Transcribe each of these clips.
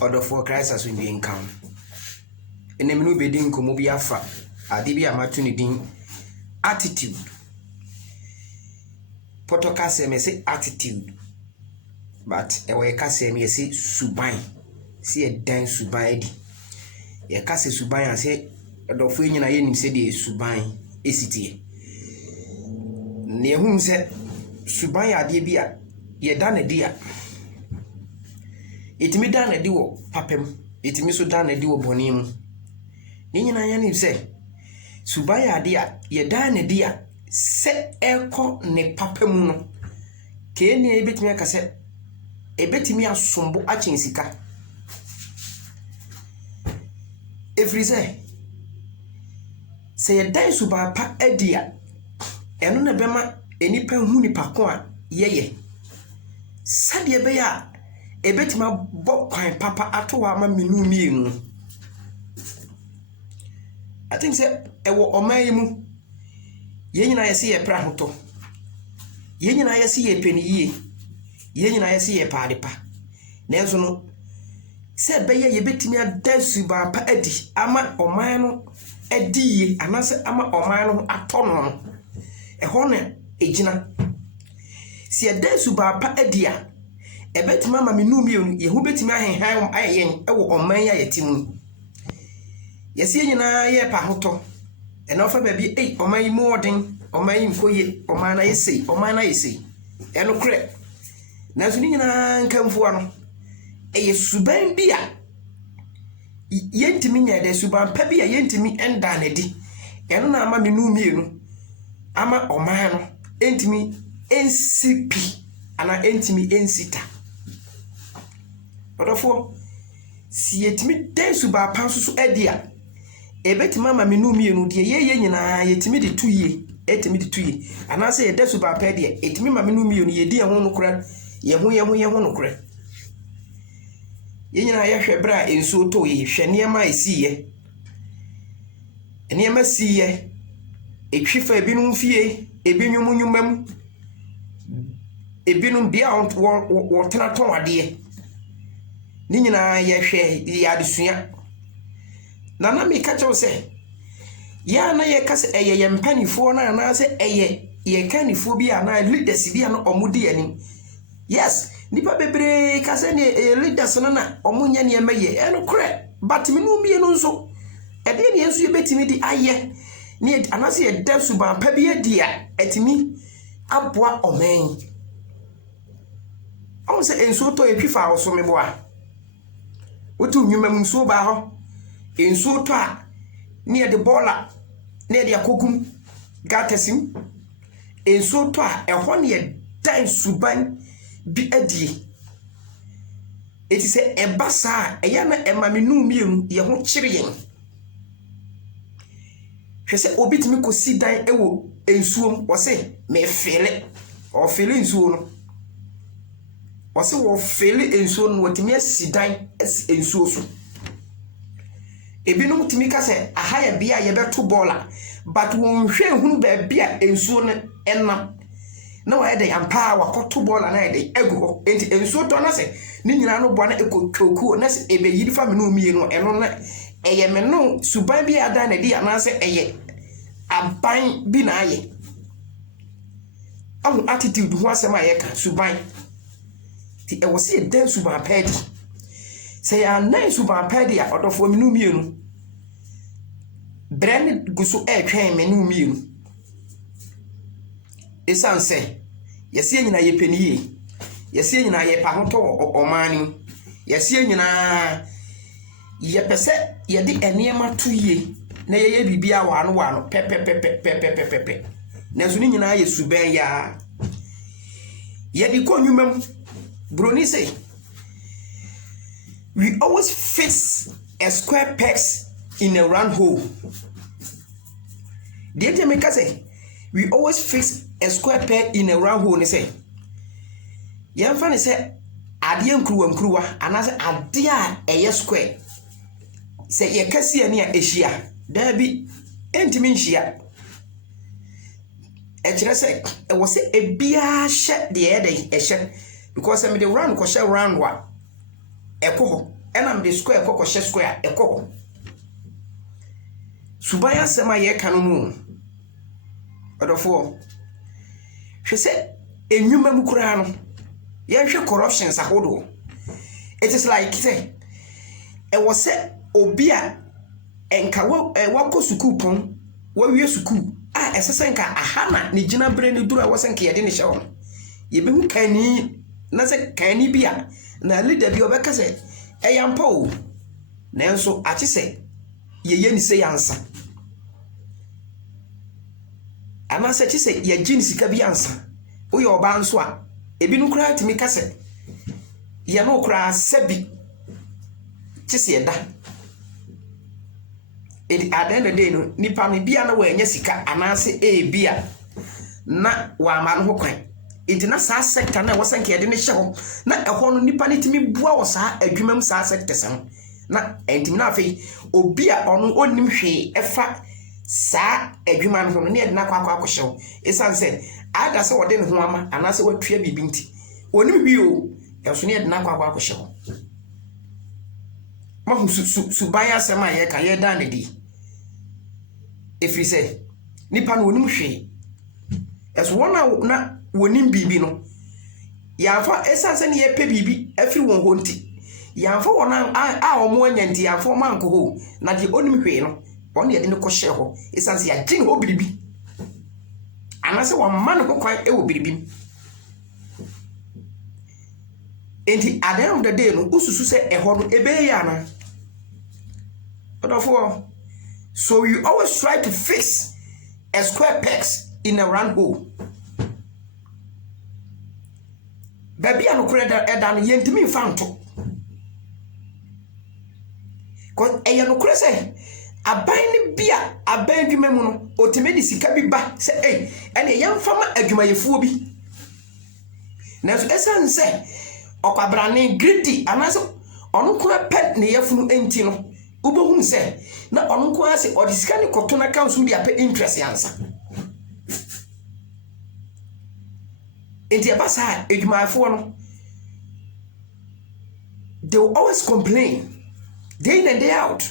Order for Christ as we be in count. And then we be doing Kumubiafa, Adibia Matunidin attitude. Potokase me say attitude. But ewe kase me say subai. See a dance subai di. Ye kase subai and say adofo nyina ye nim say de subai esitie. Ne hu say subai ade bia ye da na dia. Itimi da na di wo papem. Itimi so da na di wo boni mu. Ni nyina ya nim say subai ade a ye da na dia se eko ne papem no. Ke ni ebetimi aka say ebetimi asombo akyensika. Efrize se ye dan suba pa adia eno na bema enipa hu nipa ko a yeye sade be ya ebetima bo kwan papa atowa ma menu mienu. I think say ewo oman mu ye nyina yesi ye pra hoto ye nyina yesi ye peniye ye nyina yesi ye paadipa na enso no se beye ye betimi adan suba pa adi ama oman no adiye anase ama oman no atono eho na ejina se adan suba pa adi a ebetima ma menu mienu ye hu betimi ahenhan ayen ewo oman ya yetimu yesi nyina ye pa hoto eno fa ba bi oman yi modern oman yi mkoye oman na yesi eno kre na so nyina nkamfo ano eye suban bia yentimi nya de suban pa bia yentimi enda na di eno na ama menu mienu ama oman no entimi ensipi ana entimi ensita odofo si yetimi den suban pa so adia ebetima ama menu mienu de ye nyina yetimi de tuye etimi de tuye ana se ye de suban pa de etimi ma menu mienu ye di ho no kura ye ho no kura yenyina ya hwebra enso to yi hwene ma esiye ene ma siye etwifa ebinum fie ebinwum nyumam ebinum bia wo tena ton ade ni nyina ya hwe ya adesua na me ka chew se ya na ye kase eye mpanifo na na se eye ye kanifo bia na leaders bia na omudi ani yes nipa bebre kase ne leaders na omunya ne emaye eno kre but menu mie no nso ede ne enso ye betimi di aye ne anase ye da suban pa bia dia etimi aboa omen on se enso to etwifa awoso meboa wotu nwumam nso ba ho enso to a ne de bola ne de akokum gatesim enso to a ehon ne dan suban bi adie eti se ebasa eya na emamenu mienu ye ho kire yen hwese obitimi kosi dan ewo ensuom wose me fele o fele ensuo no wose wo fele ensuo no watimi asidan ensuo so ebinum timi ka se ahaya bia ye beto bola but won hwe hunu ba bia ensuo no enam na wa ede ampa wa koto bola na ede egu ho enti enso to na se ni nyina no boa na ekotwoku na se ebe yiri fa me no mie no eno na eye me no suban bi ada na di ana se eye aban bi na aye awu attitude ho asema ye ka suban ti e wo se den suban pedi se ya nan suban pedi a odofo me no mie no brand guso e twen me no mie no esanse yesi nyina ye peniye yesi nyina ye pa hoto omani yesi nyina ye pese ye di eniema tuye na ye bibia wano pepe na so nyina ye suben ya ye di konwumam broni say we always fix a square pegs in a round hole. Did make us say we always fix a square peg in a round hole? Ni say yan fa ni say ade nkruwa anase ade a eye square say ye kase ani a ehia da bi entimi nhia e kire say e wo say e bia hye de e dey e hye because me the round ko hye round wa e ko ho enam de square kokko hye square ekoko suban asema ye ka no mu odofo hwe se enwuma mu kura no ye hwe corruption sahodo. It is like say e was say obi a enka wako suku pon wa wie suku a esesen ka ahana ne gina bre ne duru a wosen ka yede ne hye won ye be hu kani na se kani bia na leader bi obeka se eyampa o nanso achi se ye ni se yansa ama se chi se ye gini sika bi yansa o ye oba nso a ebi no kura timi ka se ye no kura sebi chi se eda at the end of the day no nipa me bia na wa anya sika anase bia na wa ma no ho kwan enti na sa sector na wo sanke yede ne hye ho na eho no nipa ne timi bua wo sa adwumam sa sector san na enti na afei obi a ono onim hwe efa sa adwuma no no ne yede na kwa hye esan se ada se wode ne ho ama anase watua bibi nti onim hwe o eso ne yede na kwa hye ma hu suban asema ye ka ye dan ne di efri se nipa no onim hwe eso wona na wonim bibi no yafa esanse ne ye pe bibi afri won ho nti yafa wona a omo anya nti yafa manko ho na de onim hwe no won ye de ne ko hye ho esanse ya gin ho bibi anase won man ko kwan e wo bibi enti at the end of the day no ususu se eho no ebe ya na therefore so you always try to fix a square pegs in a round hole. Baby anu kreda edan yentimi fanto cause eyanu kure se aban ni bia aban dwuma mu no otime di sika bi ba se ene yamfama adwuma yefuo bi nanso esan se okwabrane greedy anaso onu ko pet ne yefunu enti no ubohum se na onu ko ase odisika ni koto na council dia pe interest yansa enti abasa edwumayefo no they will always complain day in and day out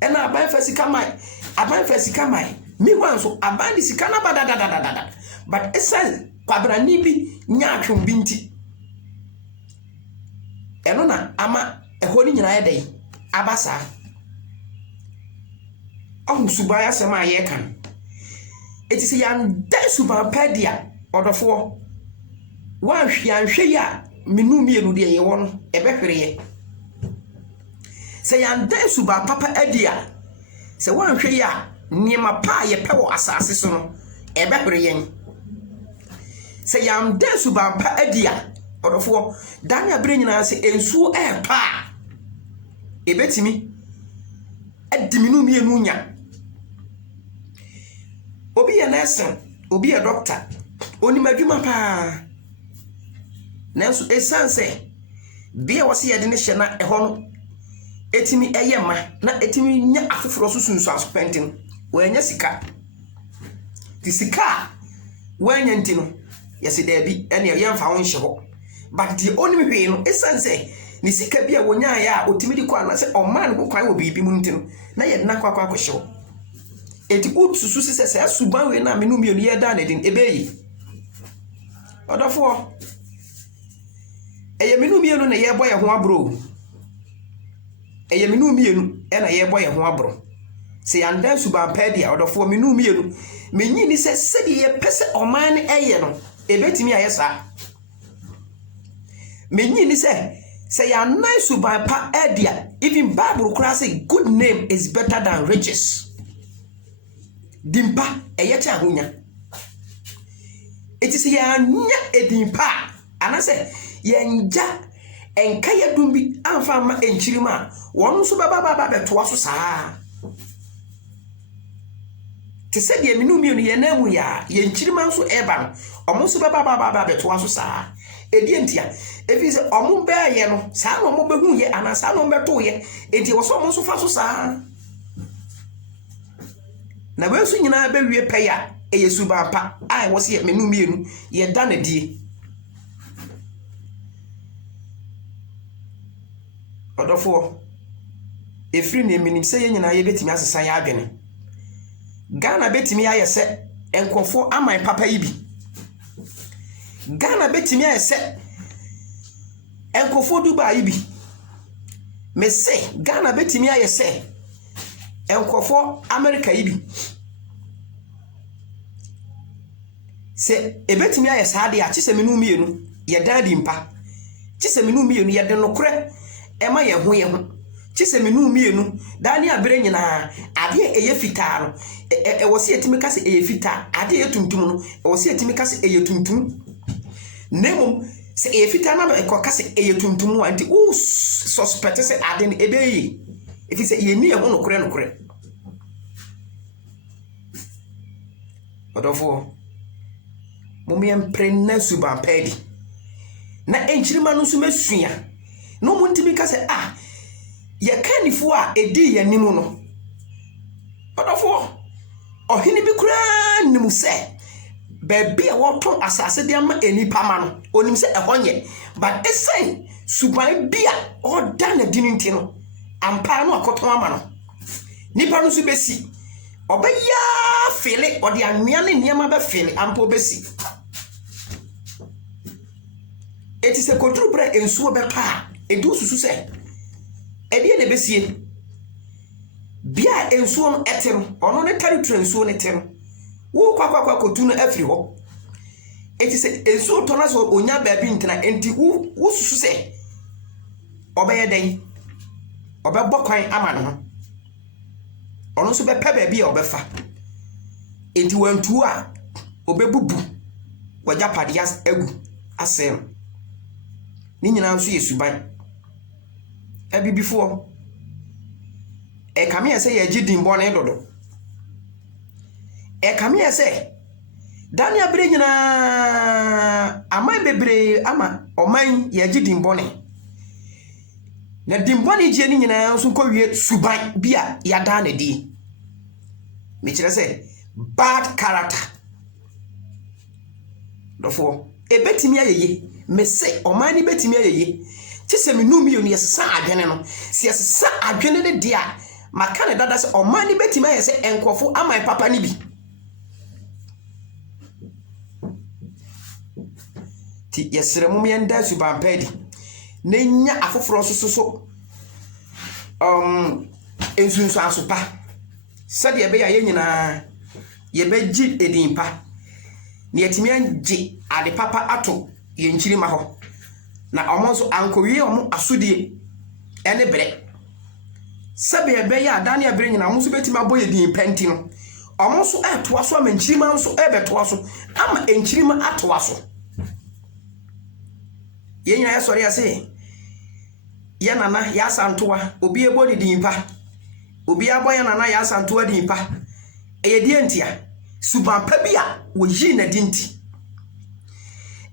and aban fasika mai me wanso aban di sika na badadadadada but esan kwabrani bi nya atwom bi nti eno na ama eho ni nyina yedai abasa ahu suban asema ye kan etise yan dan suban padia odofo wan hwe ya menu mienu de ye wono ebehwere ye se yan dan suban papa adia se wan hwe ya niema pa ye pewo asase so no ebehwere ye se yan dan suban pa adia odofo dan abre nyina se ensuo pa ebetimi adiminu mienu nya obi ye nurse obi ye doctor oni madwuma pa nanso esanse bia wose ye de ne hye na eho no etimi eye ma na etimi nya afoforo so sunsu asopenten wanya sika ti sika wanya ntino yesi da bi ene ye mfa won hye ho but the only way no esanse ni sika bia wonya ya otimi di kwa na se o man ko kwan wo bibi mu ntino na ye na kwa hye ho eti utsusu se suban we na menu mienu ye da na din ebeyi odofo eye menu mienu na ye boye ho abro eye menu mienu e na ye boye ho abro se yanda suban pedia odofo menu mienu menyi ni se sedi ye pese oman eye no ebetimi ayesa menyi ni se ya nice suban pa edia even bible kura say good name is better than riches dimpa eyete ahonya etisi ya nya edimpa anase yenja enka yadumbi amfa ma enchirima wonu so baba beto aso saa te se de minu mienu ye namu ya yenchirima nso eba no omo so baba beto aso saa edientia efi se omo be ye no saa no mo behu ye anasa no beto ye enti wo so omo so fa so saa na wensu nyina be wie peya eyesu bampa ai wo se menu mienu ye da na die Odofo efiri na eminim se ye nyina ye betimi asesa ya adwene Ghana betimi ayese enkofo aman papa ibi Ghana betimi ayese enkofo Dubai ibi me se Ghana betimi ayese enkofo America ibi se ebetimi ayese ade a chise menu mienu ye dadi mpa chise menu mienu ye de nokre ema ye ho chise menu mienu dani abere nyina ade eye fitaa no wose etimi kase eye fitaa ade eye tuntum no wose etimi kase eye tuntum nemum se eye fitaa na ko kase eye tuntum anti u suspect se ade ne ebeyi efi se ye ni ho nokre odofo mumiem prenna suban pedi na enchirima no so mesua no muntimi kase ye kanifo a edi ye nimu no odofo ohini bi kura nimu se bebi a woto asase de ama enipa ma no onim se ehonye but esen suban bia oda na dininti no ampa no akoton ama no nipa no so besi obeya fele odi anwea ne niam ba fele ampa obesi eti se kodru bra ensuo be pa edu susu se edi ne besie bia ensuo no etero ono ne territory ensuo ne tero wo kwa kotu no afiri ho eti se ensuo to na so onya ba bi ntena enti wo susu se obeye den obebọ kwan ama no ho ono so be pe ba bi obefa enti wantu a obebubu waja padias egu asem ni nyina nso yesuban ebibifo kame ese ye gidin bone dodo kame ese Daniel bre nyina amai bebre ama oman ye gidin bone na dimbone je ni nyina nso ko wie suban bia ya da na di me kire se bad character dofo ebetimi ayeye me se oman ni betimi ayeye tise me nu mienu yesesa adwene no se yesesa adwene ne dia maka ne dada se oman ni betimi ayese enkofo amai papa ni bi ti yesere mu mienda suban pedi na nya afoforo soso ensunsu asopa sade ebe ya ye nyina ye beji edimpa ne yetimi anje ade papa ato ye nchiri ma ho na omonso ankowie omo asodie ene bre sabe ebe ya dani abere nyina omonso betima boye din penti no omonso atoa so ama nchiri ma nso ebetoa so ama enchiri ma atoa so ye nyina ya sori ase ya nana ya santoa obi ebo de din pa obi aboya nana ya santoa din pa eye die ntia suban pa bia wo yi na dinti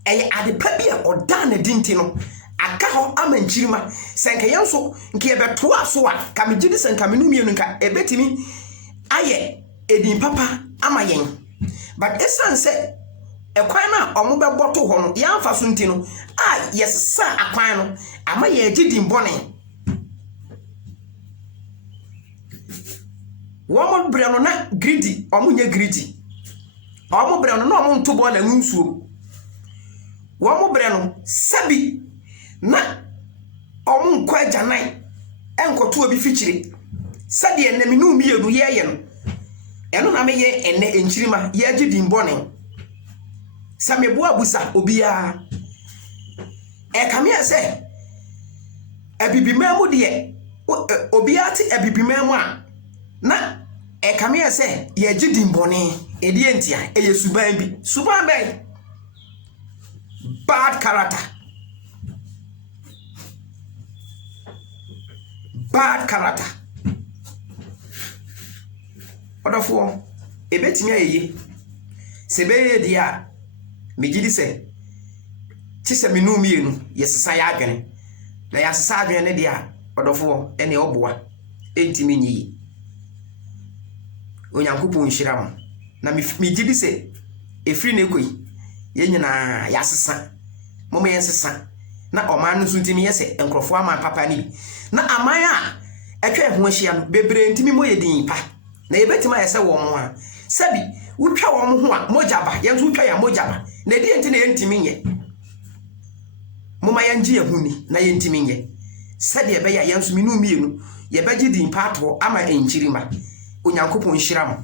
eye ade pa bia oda na dinti no aka ho ama nchirima senka yenso nke ebetoa so a ka megidi senka menu mienu nka ebetimi aye edin papa ama yen but esanse ekwan na omo beboto ho no ya mfa so nti no yesesa akwan no ama ye gidin bone womo bre no na greedy omo nya greedy omo bre no na omo ntobo na nsuo womo bre no sabi na omo nkwa ajanan enkoto obi fichire sade enne menu mienu ye no eno na me ye enne enchirima ye gidin bone samebo abusa obia kame ase ebibimemu de obia ti ebibimemu a na kame ase ye gidin bone edie ntia suban bi suban ben bad character odofo ebetimi ayeye sebe dia megidi se tise menu mienu yesesa ya adwene na yesesa adwene ne dia odofo ene oboa entimi nyi onyankopon hyiram na megidi se efiri ne koi ye nyina yasesa moma yensesa na ɔman no so ntimi yɛ sɛ nkrɔfo aman papa ni na aman a ɛtwa ho ahyia no bebre ntimi mo yɛ din pa na yɛbɛtima yɛ sɛ wɔn mo a sabi wotwa wɔn ho a mojaba yɛn so wotwa ya mojaba na di enti na yɛntimi nyɛ moma yɛngye yɛhuni na yɛntimi nyɛ sɛdeɛ ɛbɛyɛ yɛn so minu mienu yɛbɛgye din pa ato ama enkyirima onyankopɔn hyira mo